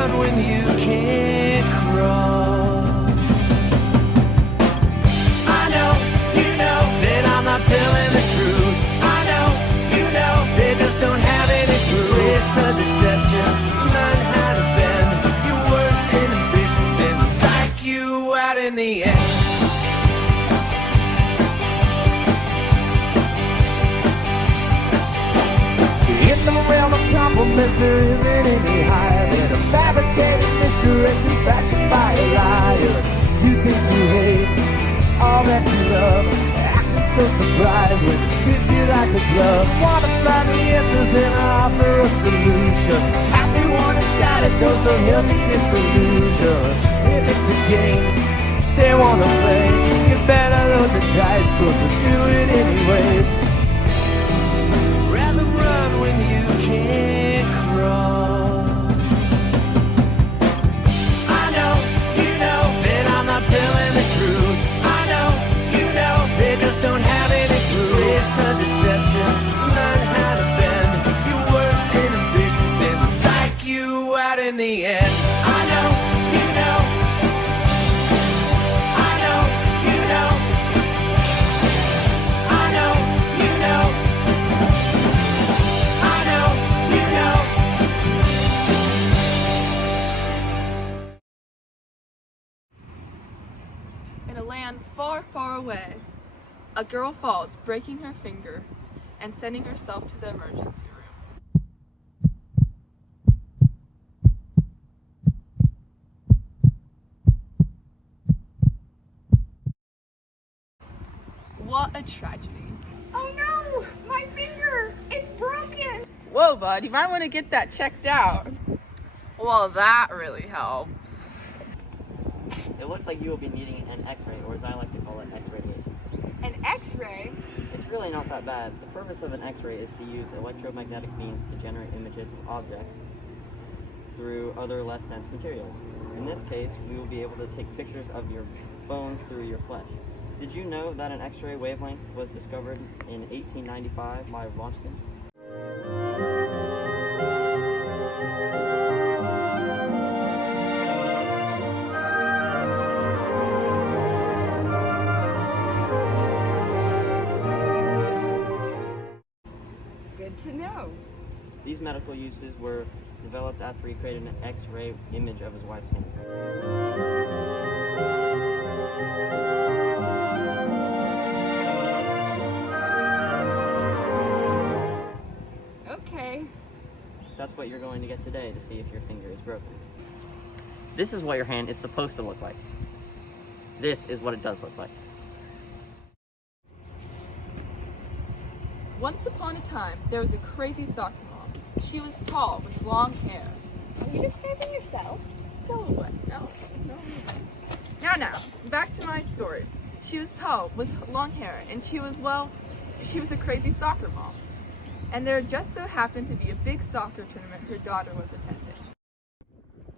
run when you can't crawl. I know, you know that I'm not telling the truth. I know, you know they just don't have any proof. It's the deception, learn how to bend your worst inhibitions, then psych you out in the end. In the realm of compliments, there isn't any higher than a fabricated misdirection fashioned by a liar. You think you hate all that you love, acting so surprised when it fits you like a glove. Wanna find the answers and offer a solution. Everyone has got it though, so help me disillusion. If it's a game they wanna play, you better load the dice, 'cause we'll do it anyway. Rather run when you can't crawl. I know, you know that I'm not telling the truth. I know, you know they just don't have any proof. It's the deception, learn how to bend your worst inhibitions, then psych you out in the end. I know, you know. I know, you know. I know, you know. In a land far, far away, a girl falls, breaking her finger and sending herself to the emergency room. What a tragedy. Oh no! My finger! It's broken! Whoa, bud, you might want to get that checked out. Well, that really helps. It looks like you will be needing an x-ray, or as I like to call it, x-radiation. An x-ray? It's really not that bad. The purpose of an x-ray is to use electromagnetic beams to generate images of objects through other less dense materials. In this case, we will be able to take pictures of your bones through your flesh. Did you know that an x-ray wavelength was discovered in 1895 by Röntgen? To know. These medical uses were developed after he created an X-ray image of his wife's hand. Okay. That's what you're going to get today to see if your finger is broken. This is what your hand is supposed to look like. This is what it does look like. Once upon a time, there was a crazy soccer mom. She was tall with long hair. Are you describing yourself? Go away. No. Now, back to my story. She was tall with long hair, and she was a crazy soccer mom. And there just so happened to be a big soccer tournament her daughter was attending.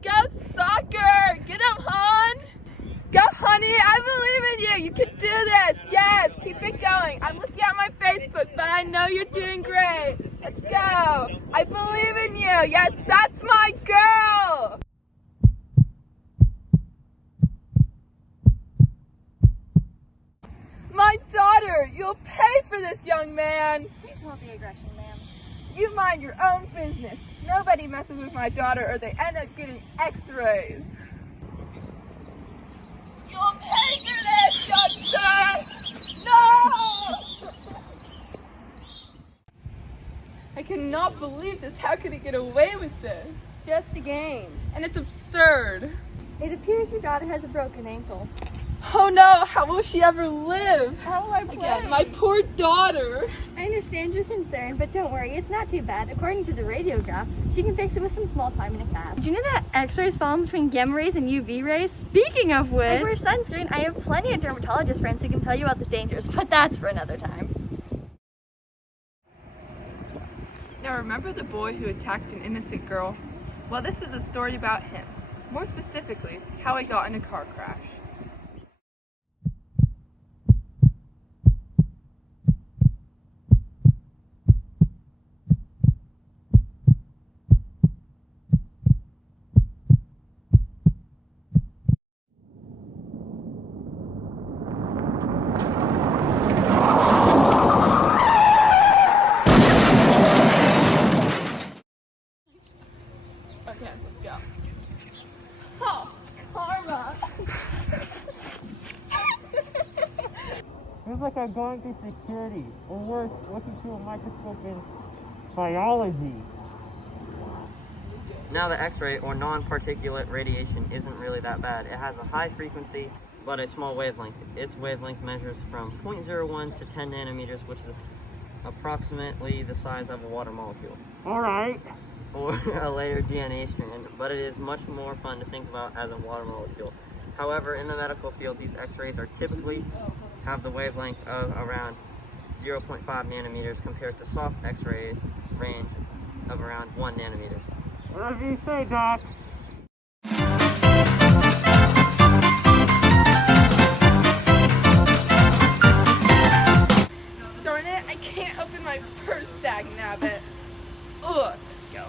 Go soccer! Get him, hon! Go, honey! I believe in you! You can do this! Yes! Keep it going! I'm looking at my Facebook, but I know you're doing great! Let's go! I believe in you! Yes, that's my girl! My daughter! You'll pay for this, young man! Please hold the aggression, ma'am. You mind your own business. Nobody messes with my daughter or they end up getting x-rays. You'll pay for this, youngster! No! I cannot believe this. How could he get away with this? It's just a game. And it's absurd. It appears your daughter has a broken ankle. Oh no, how will she ever live? How will I play? Again, my poor daughter. I understand your concern, but don't worry, it's not too bad. According to the radiograph, she can fix it with some small time in a cab. Did you know that X-rays fall between gamma rays and UV rays? Speaking of which, I wear sunscreen. I have plenty of dermatologist friends who can tell you about the dangers, but that's for another time. Now remember the boy who attacked an innocent girl? Well, this is a story about him. More specifically, how he got in a car crash. Okay, let's go. Oh, karma. Feels like I'm going through security, or worse, looking through a microscope in biology. Now the X-ray or non-particulate radiation isn't really that bad. It has a high frequency but a small wavelength. Its wavelength measures from 0.01 to 10 nanometers, which is approximately the size of a water molecule. Alright. Or a layered DNA strand, but it is much more fun to think about as a water molecule. However, in the medical field, these X-rays are typically have the wavelength of around 0.5 nanometers compared to soft X-rays range of around 1 nanometer. Whatever you say, Doc. Darn it, I can't open my purse, dag nabbit. Ugh, go.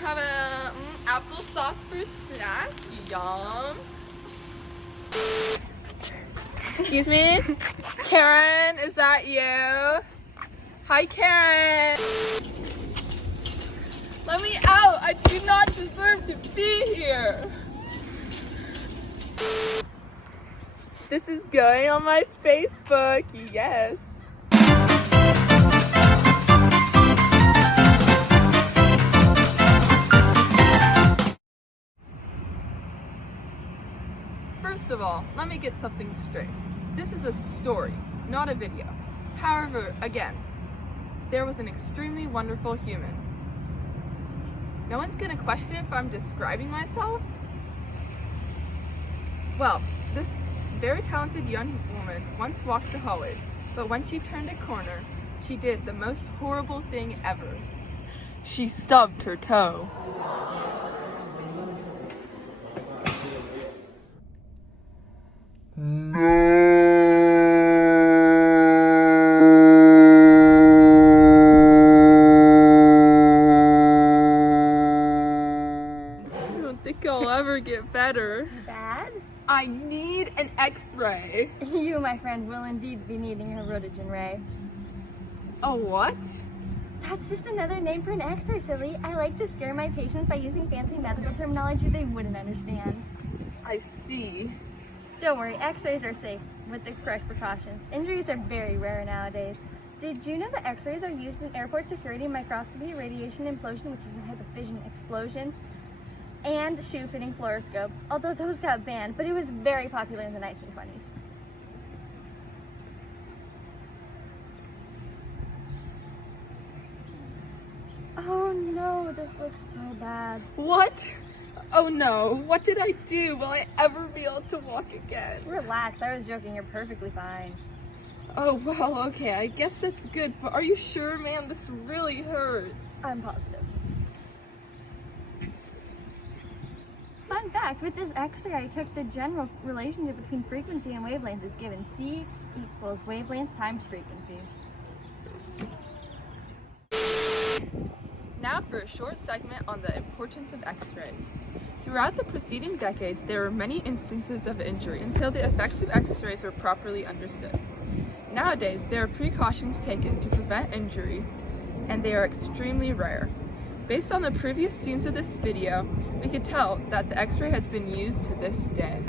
Have a applesauce for snack. Yum. Excuse me? Karen, is that you? Hi, Karen. Let me out. I do not deserve to be here. This is going on my Facebook. Yes. First of all, let me get something straight. This is a story, not a video. However, again, there was an extremely wonderful human. No one's gonna question if I'm describing myself? Well, this very talented young woman once walked the hallways, but when she turned a corner, she did the most horrible thing ever. She stubbed her toe. I don't think I'll ever get better. Bad? I need an X-ray. You, my friend, will indeed be needing a rotogen ray. A what? That's just another name for an X-ray, silly. I like to scare my patients by using fancy medical terminology they wouldn't understand. I see. Don't worry, X-rays are safe with the correct precautions. Injuries are very rare nowadays. Did you know that X-rays are used in airport security, microscopy, radiation implosion, which is a type of fission explosion, and shoe fitting fluoroscope, although those got banned, but it was very popular in the 1920s. Oh no, this looks so bad. What? Oh no, what did I do? Will I ever be able to walk again? Relax, I was joking, you're perfectly fine. Oh, well, okay, I guess that's good, but are you sure, man? This really hurts. I'm positive. Fun fact, with this X-ray I took, the general relationship between frequency and wavelength is given. C equals wavelength times frequency. Now for a short segment on the importance of X-rays. Throughout the preceding decades, there were many instances of injury until the effects of X-rays were properly understood. Nowadays, there are precautions taken to prevent injury, and they are extremely rare. Based on the previous scenes of this video, we could tell that the X-ray has been used to this day.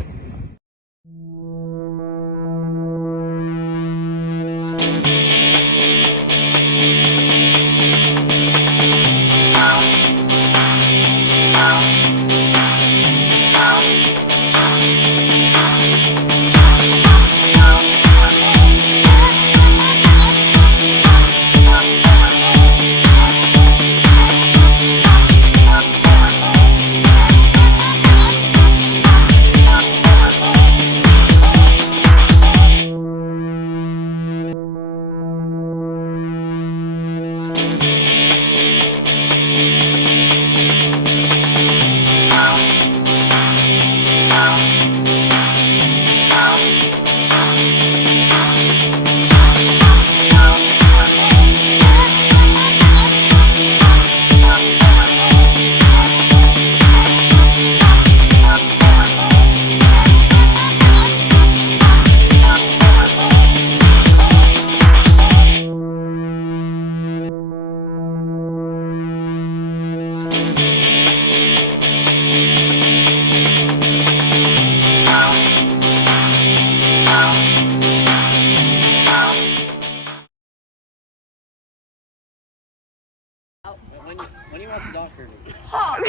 Stop!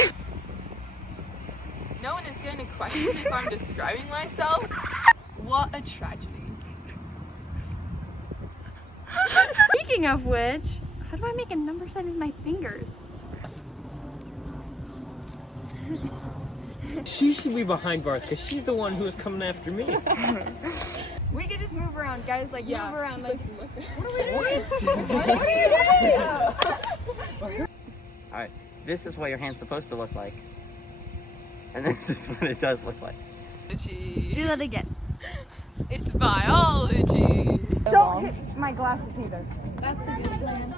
No one is going to question if I'm describing myself. What a tragedy. Speaking of which, how do I make a number sign with my fingers? She should be behind bars because she's the one who was coming after me. We could just move around, guys. Like move around. Like, Alright, this is what your hand's supposed to look like. And this is what it does look like. do that again. It's biology. Don't hit my glasses either. That's a good plan.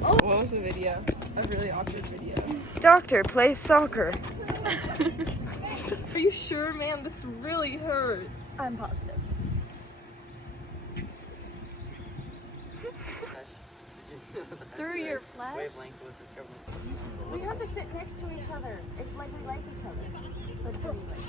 What was the video? A really awkward video. Doctor plays soccer. Are you sure, man? This really hurts. I'm positive. Through your flesh? Wavelength was discovered. We have to sit next to each other. It's like we like each other. But do we like